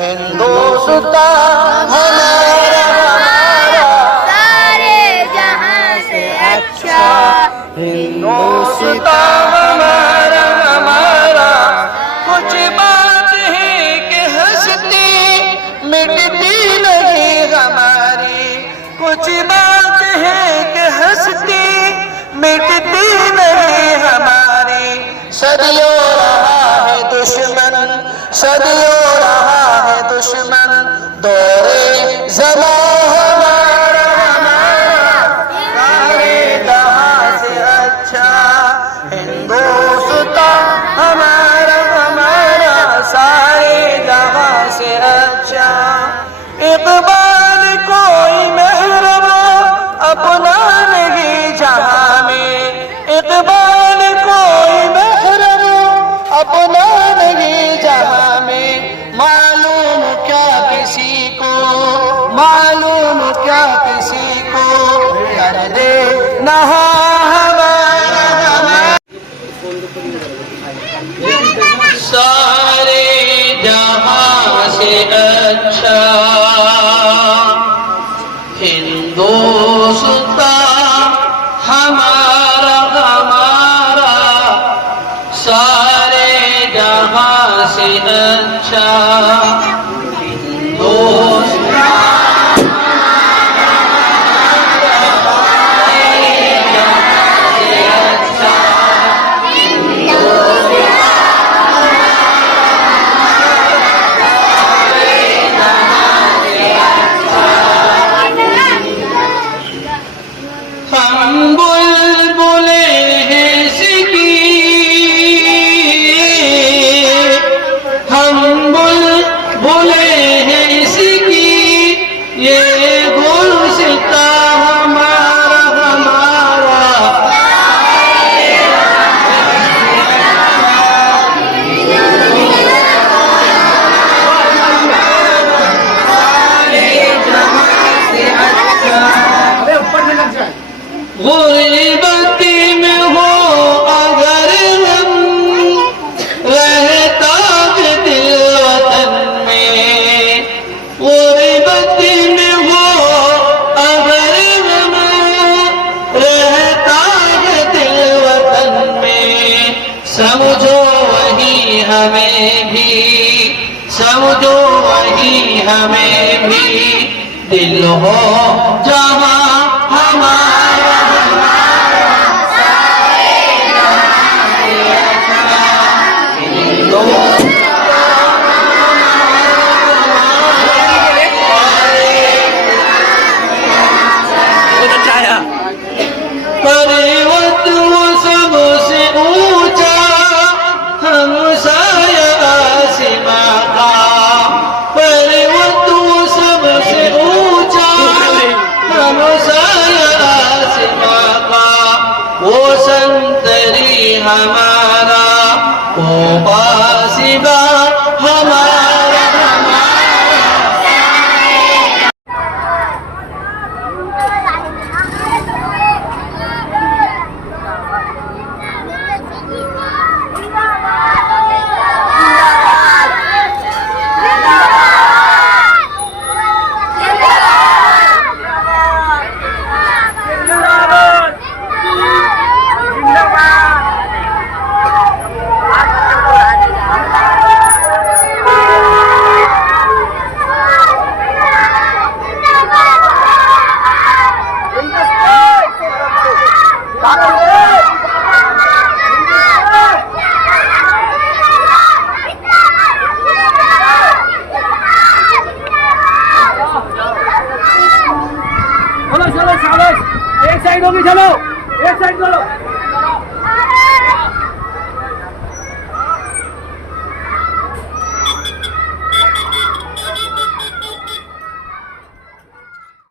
हिंदुस्तान हमारा हमारा सारे जहां से अच्छा हिंदुस्तान हमारा हमारा। कुछ बात है कि हंसती मिटती नहीं हमारी, कुछ बात है कि हंसती मिटती नहीं हमारी। सदियों रहा है दुश्मन, सदियों रहा है दुश्मन, दौरे ज़मां हमारा हमारा। सारे जहां से अच्छा हिंदुस्तान हमारा हमारा, सारे जहां से अच्छा। इक़बाल कोई महरम अपना नहीं जहां में, इक़बाल कोई महरम अपना नहीं जहां में। मालूम क्या किसी को, मालूम क्या किसी को, कर दे नहा हमारा हमारा। सारे जहां से अच्छा हिंदुस्तान हमारा हमारा, सारे जहां से अच्छा गुर्बती में हो अगर हम, रहता है दिल वतन में। गुर्बती में हो अगर हम, रहता है दिल वतन में। समझो वही हमें भी, समझो वही हमें भी, दिल हो जहां हमारा पर्वत वो सबसे ऊंचा हमसाया आसमां का पर्वत वो सबसे ऊंचा हमसाया आसमां का वो संतरी हमारा वो बासिबा हमारा चलो एक साइड होगी, चलो एक साइड करो।